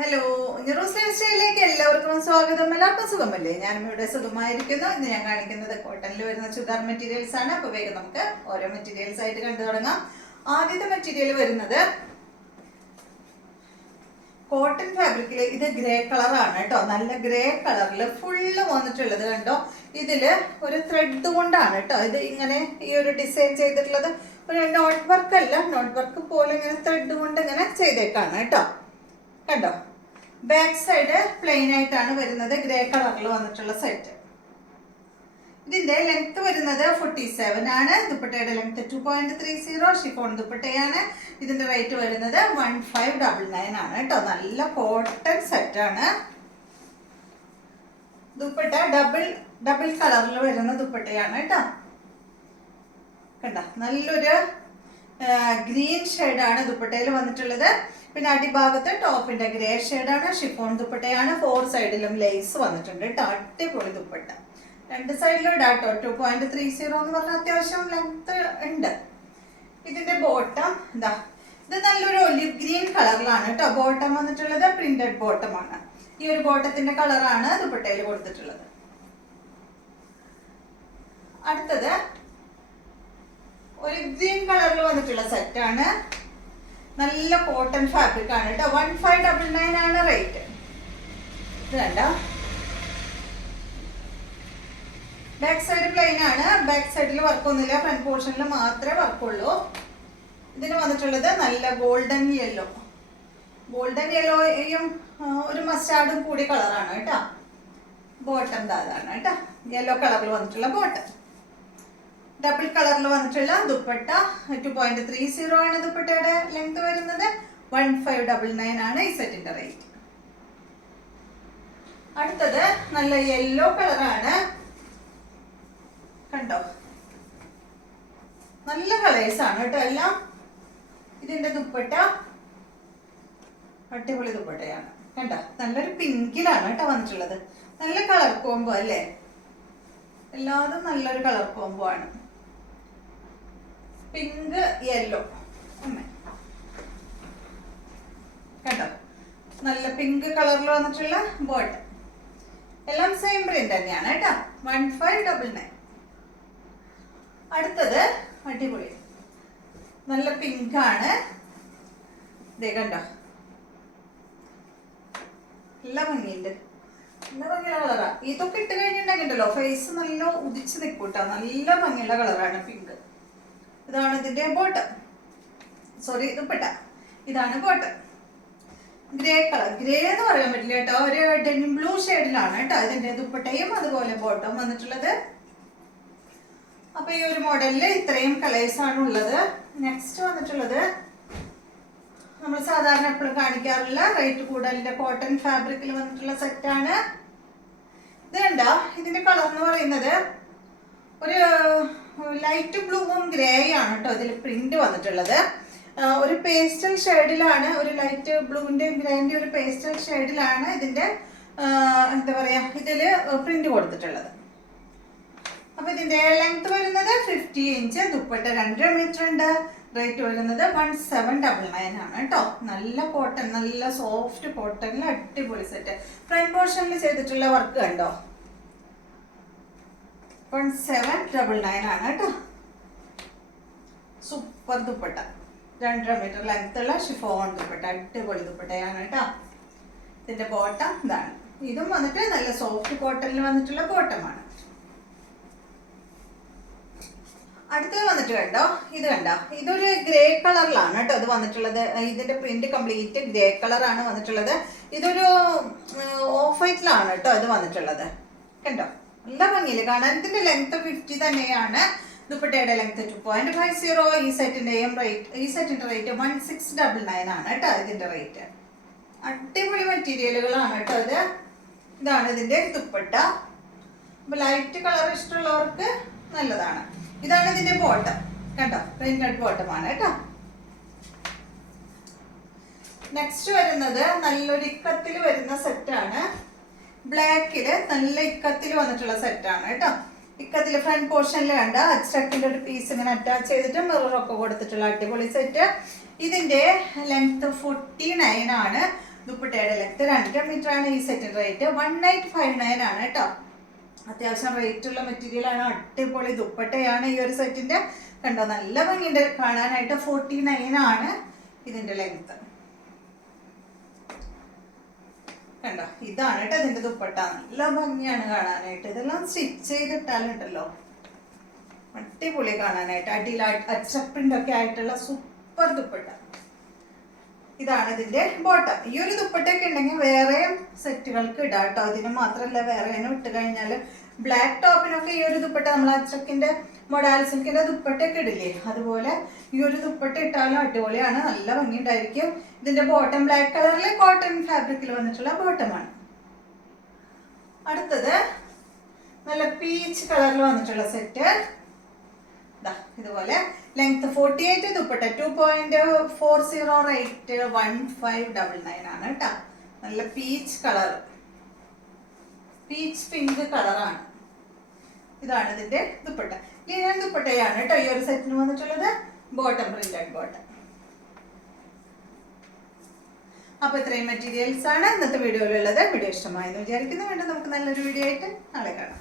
Hello, rose life സ്റ്റൈലിലേക്ക് എല്ലാവർക്കും സ്വാഗതം. എല്ലാവർക്കും സുഖമല്ലേ? ഞാനും ഇവിടെ സുഖമായിരിക്കുന്നു. ഇന്ന് ഞാൻ കാണിക്കുന്നത് കോട്ടണിൽ വരുന്ന ചുരിദാർ മെറ്റീരിയൽസ് ആണ്. അപ്പോൾ വേഗം നമുക്ക് ഓരോ മെറ്റീരിയൽസ് ആയിട്ട് കണ്ടു തുടങ്ങാം. ആദ്യത്തെ മെറ്റീരിയൽ വരുന്നത് കോട്ടൺ ഫാബ്രിക്കിൽ, ഇത് ഗ്രേ കളറാണ് കേട്ടോ. നല്ല ഗ്രേ കളറിൽ ഫുള്ള് വന്നിട്ടുള്ളത് കണ്ടോ. ഇതില് ഒരു ത്രെഡ് കൊണ്ടാണ് കേട്ടോ ഇത് ഇങ്ങനെ ഈ ഒരു ഡിസൈൻ ചെയ്തിട്ടുള്ളത്. ഒരു നോട്ട് വർക്ക് അല്ല, നോട്ട് വർക്ക് പോലെ ഇങ്ങനെ ത്രെഡ് കൊണ്ട് ഇങ്ങനെ ചെയ്തേക്കാണ് കേട്ടോ. കണ്ടോ, ബാക്ക് സൈഡ് പ്ലെയിൻ ആയിട്ടാണ് വരുന്നത്. ഗ്രേ കളറിൽ വന്നിട്ടുള്ള സെറ്റ്. ഇതിന്റെ ലെങ്ത് വരുന്നത് 47 ആണ്. ദുപ്പട്ടയുടെ ലെങ്ത് 2.30. ഷിഫോൺ ദുപ്പട്ടയാണ്. ഇതിന്റെ റേറ്റ് വരുന്നത് 1599 ആണ് കേട്ടോ. നല്ല കോട്ടൺ സെറ്റ് ആണ്. ദുപ്പട്ട ഡബിൾ കളറിൽ വരുന്ന ദുപ്പട്ടയാണ് കേട്ടോ. കണ്ട, നല്ലൊരു ഗ്രീൻ ഷെയ്ഡാണ് ദുപ്പട്ടയിൽ വന്നിട്ടുള്ളത്. പിന്നെ അടിഭാഗത്ത് ടോപ്പിന്റെ ഗ്രേ ഷെയ്ഡാണ്. ഷിഫോൺ ദുപ്പട്ടയാണ്. 4 സൈഡിലും ലേസ് വന്നിട്ടുണ്ട് കേട്ടോ. അടിപൊളി ദുപ്പട്ട. 2 സൈഡിലും ഇടാം കേട്ടോ. 2.30 എന്ന് പറഞ്ഞാൽ അത്യാവശ്യം ലെങ്ത് ഉണ്ട്. ഇതിന്റെ ബോട്ടം എന്താ, ഇത് നല്ലൊരു ഒലിവ് ഗ്രീൻ കളറിലാണ് കേട്ടോ. ബോട്ടം വന്നിട്ടുള്ളത് പ്രിന്റഡ് ബോട്ടം ആണ്. ഈ ഒരു ബോട്ടത്തിന്റെ കളറാണ് ദുപ്പട്ടയിൽ കൊടുത്തിട്ടുള്ളത്. അടുത്തത് ഒരു ഗ്രീൻ കളറിൽ വന്നിട്ടുള്ള സെറ്റാണ്. നല്ല കോട്ടൺ ഫാബ്രിക് ആണ് കേട്ടോ. 1599 ആണ് റേറ്റ്. ഇത് കണ്ടോ, ബാക്ക് സൈഡ് പ്ലെയിൻ ആണ്. ബാക്ക് സൈഡിൽ വർക്കൊന്നുമില്ല, ഫ്രണ്ട് പോർഷനിൽ മാത്രമേ വർക്കുള്ളൂ. ഇതിന് വന്നിട്ടുള്ളത് നല്ല ഗോൾഡൻ യെല്ലോയും ഒരു മസ്റ്റാർഡും കൂടി കളറാണ് കേട്ടോ. ബോട്ടം അതാണ് കേട്ടോ. യെല്ലോ കളറിൽ വന്നിട്ടുള്ള ബോട്ടം. ഡബിൾ കളറിൽ വന്നിട്ടുള്ള ദുപ്പട്ട 2.30 ആണ് ദുപ്പട്ടയുടെ ലെങ്ത് വരുന്നത്. 1599 ആണ് ഈ സെറ്റിന്റെ റേറ്റ്. അടുത്തത് നല്ല യെല്ലോ കളറാണ്. കണ്ടോ, നല്ല കളേഴ്സ് ആണ് കേട്ടോ എല്ലാം. ഇതിന്റെ ദുപ്പട്ട അടിപൊളി ദുപ്പട്ടയാണ്. കണ്ടോ, നല്ലൊരു പിങ്കിലാണ് കേട്ടോ വന്നിട്ടുള്ളത്. നല്ല കളർ കോംബോ അല്ലേ? എല്ലാതും നല്ലൊരു കളർ കോംബോ ആണ്. പിങ്ക് യെല്ലോ കണ്ടോ, നല്ല പിങ്ക് കളറിൽ വന്നിട്ടുള്ള ബോട്ടം. എല്ലാം സെയിം പ്രിന്റ് തന്നെയാണ് കേട്ടോ. 1599. അടുത്തത് അടിപൊളി നല്ല പിങ്ക് ആണ്. ഇതേ കണ്ടോ, നല്ല ഭംഗിയുണ്ട്. നല്ല ഭംഗിയുള്ള കളറാ. ഇതൊക്കെ ഇട്ട് കഴിഞ്ഞിട്ടുണ്ടെങ്കിലോ ഫേസ് നല്ല ഉദിച്ച് നിൽക്കൂട്ടോ. നല്ല ഭംഗിയുള്ള കളറാണ് പിങ്ക്. ഇതാണ് ഇതിന്റെ ബോട്ടം, സോറി ദുപ്പട്ട. ഇതാണ് ബോട്ടം. ഗ്രേ കളർ, ഗ്രേ എന്ന് പറയാൻ പറ്റില്ല കേട്ടോ. ഒരു ഡെനിം ബ്ലൂ ഷെയ്ഡിലാണ് കേട്ടോ ഇതിന്റെ ദുപ്പട്ടയും അതുപോലെ ബോട്ടം വന്നിട്ടുള്ളത്. അപ്പൊ ഈ ഒരു മോഡലില് ഇത്രയും കളേഴ്സ് ആണ് ഉള്ളത്. നെക്സ്റ്റ് വന്നിട്ടുള്ളത് നമ്മൾ സാധാരണ എപ്പോഴും കാണിക്കാറുള്ള റേറ്റ് കൂടുതലിന്റെ കോട്ടൺ ഫാബ്രിക്കിൽ വന്നിട്ടുള്ള സെറ്റാണ്. ഇത് കണ്ടോ, ഇതിന്റെ കളർ എന്ന് പറയുന്നത് ഒരു ലൈറ്റ് ബ്ലൂവും ഗ്രേ ആണ് കേട്ടോ ഇതിൽ പ്രിന്റ് വന്നിട്ടുള്ളത്. ഒരു പേസ്റ്റൽ ഷെയ്ഡിലാണ്, ഒരു ലൈറ്റ് ബ്ലൂവിന്റെ ഗ്രേന്റെ ഒരു പേസ്റ്റൽ ഷെയ്ഡിലാണ് ഇതിന്റെ എന്താ പറയാ ഇതില് പ്രിന്റ് കൊടുത്തിട്ടുള്ളത്. അപ്പൊ ഇതിന്റെ ലെങ്ത് വരുന്നത് 50 ഇഞ്ച്. ദുപ്പട്ട 2 മീറ്റർ ഉണ്ട്. റേറ്റ് വരുന്നത് 1799 ആണ് കേട്ടോ. നല്ല കോട്ടൺ, നല്ല സോഫ്റ്റ് കോട്ടണിൽ അടിപൊളി സെറ്റ്. ഫ്രണ്ട് പോർഷനിൽ ചെയ്തിട്ടുള്ള വർക്ക് കണ്ടോ. 1799 ആണ് കേട്ടോ. സൂപ്പർ ദുപ്പട്ട, 2 മീറ്റർ ലെങ്ത് ഉള്ള ഷിഫോൺ ദുപ്പട്ട. അടിപൊളി ദുപ്പട്ടയാണ് കേട്ടോ. ഇതിന്റെ ബോട്ടം ഇതാണ്. ഇതും വന്നിട്ട് നല്ല സോഫ്റ്റ് കോട്ടണിൽ വന്നിട്ടുള്ള ബോട്ടമാണ്. അടുത്തത് വന്നിട്ട് കണ്ടോ, ഇത് കണ്ടോ, ഇതൊരു ഗ്രേ കളറിലാണ് കേട്ടോ ഇത് വന്നിട്ടുള്ളത്. ഇതിന്റെ പ്രിന്റ് കംപ്ലീറ്റ് ഗ്രേ കളറാണ് വന്നിട്ടുള്ളത്. ഇതൊരു ഓഫ് വൈറ്റിലാണ് കേട്ടോ ഇത് വന്നിട്ടുള്ളത്. കണ്ടോ, നല്ല ഭംഗിയില് കാണാൻ. ഇതിന്റെ ലെങ്ത് 50 തന്നെയാണ്. ദുപ്പട്ടയുടെ ലെങ്ത് 2.50. ഈ സെറ്റിന്റെ റേറ്റ് 1699 ആണ് കേട്ടോ ഇതിന്റെ റേറ്റ്. അടിപൊളി മെറ്റീരിയലുകളാണ് കേട്ടോ ഇത്. ഇതാണ് ഇതിന്റെ ദുപ്പട്ട. അപ്പൊ ലൈറ്റ് കളർ ഇഷ്ടമുള്ളവർക്ക് നല്ലതാണ്. ഇതാണ് ഇതിന്റെ ബോട്ടം. കണ്ടോ, പ്രിന്റഡ് ബോട്ടമാണ് കേട്ടോ. നെക്സ്റ്റ് വരുന്നത് നല്ലൊരു ഇക്കത്തിൽ വരുന്ന സെറ്റാണ്. ബ്ലാക്കില് നല്ല ഇക്കത്തിൽ വന്നിട്ടുള്ള സെറ്റാണ് കേട്ടോ. ഇക്കത്തിൽ ഫ്രണ്ട് പോർഷനിൽ കണ്ട അച്ചക്കിന്റെ ഒരു പീസ് ഇങ്ങനെ അറ്റാച്ച് ചെയ്തിട്ട് മിററൊക്കെ കൊടുത്തിട്ടുള്ള അടിപൊളി സെറ്റ്. ഇതിന്റെ ലെങ്ത് 49 ആണ്. ദുപ്പട്ടയുടെ ലെങ്ത് 2 മീറ്റർ ആണ്. ഈ സെറ്റിന്റെ റേറ്റ് 1859 ആണ് കേട്ടോ. അത്യാവശ്യം റേറ്റ് ഉള്ള മെറ്റീരിയൽ ആണ്. അടിപൊളി ദുപ്പട്ടയാണ് ഈ ഒരു സെറ്റിന്റെ. കണ്ടോ, നല്ല ഭംഗിയുണ്ട് കാണാനായിട്ട്. 49 ആണ് ഇതിന്റെ ലെങ്ത്. കണ്ടോ, ഇതാണ് കേട്ടോ ഇതിന്റെ ദുപ്പട്ട. നല്ല ഭംഗിയാണ് കാണാനായിട്ട്. ഇതെല്ലാം സ്റ്റിച്ച് ചെയ്തിട്ടാലുണ്ടല്ലോ അടിപൊളി കാണാനായിട്ട്. അടിയിൽ അച്ചപ്രിന്റ് ഒക്കെ ആയിട്ടുള്ള സൂപ്പർ ദുപ്പട്ട. ഇതാണ് ഇതിന്റെ ബോട്ടം. ഈ ഒരു ദുപ്പട്ടയൊക്കെ ഉണ്ടെങ്കിൽ വേറെയും സെറ്റുകൾക്ക് ഇടാം കേട്ടോ. ഇതിന് മാത്രമല്ല, വേറെ ഇട്ട് കഴിഞ്ഞാൽ ബ്ലാക്ക് ടോപ്പിനൊക്കെ ഈ ഒരു ദുപ്പട്ട, നമ്മൾ അച്ചക്കിന്റെ മൊഡാൽ സിൽക്കിന്റെ ദുപ്പട്ടയൊക്കെ ഇടില്ലേ, അതുപോലെ ഈ ഒരു ദുപ്പട്ട ഇട്ടാലും അടിപൊളിയാണ്. നല്ല ഭംഗിയുണ്ടായിരിക്കും. ഇതിന്റെ ബോട്ടം ബ്ലാക്ക് കളറിൽ കോട്ടൺ ഫാബ്രിക്കിൽ വന്നിട്ടുള്ള ബോട്ടമാണ്. അടുത്തത് നല്ല പീച്ച് കളറിൽ വന്നിട്ടുള്ള സെറ്റ്. ഇതുപോലെ ലെങ്ത് 48, ദുപ്പട്ട 2.40, റേറ്റ് 1599 ആണ് കേട്ടോ. നല്ല പീച്ച് കളർ, പീച്ച് പിങ്ക് കളറാണ്. ഇതാണ് ഇതിന്റെ ദുപ്പട്ട. ലിനൻ ദുപ്പട്ടയാണ് കേട്ടോ ഈ ഒരു സെറ്റിന് വന്നിട്ടുള്ളത്. Bottom printed bottom. അപ്പൊ ഇത്രയും മെറ്റീരിയൽസ് ആണ് ഇന്നത്തെ വീഡിയോയിലുള്ളത്. വീഡിയോ ഇഷ്ടമായെന്ന് വിചാരിക്കുന്നു. വീണ്ടും നമുക്ക് നല്ലൊരു വീഡിയോ ആയിട്ട് നാളെ കാണാം.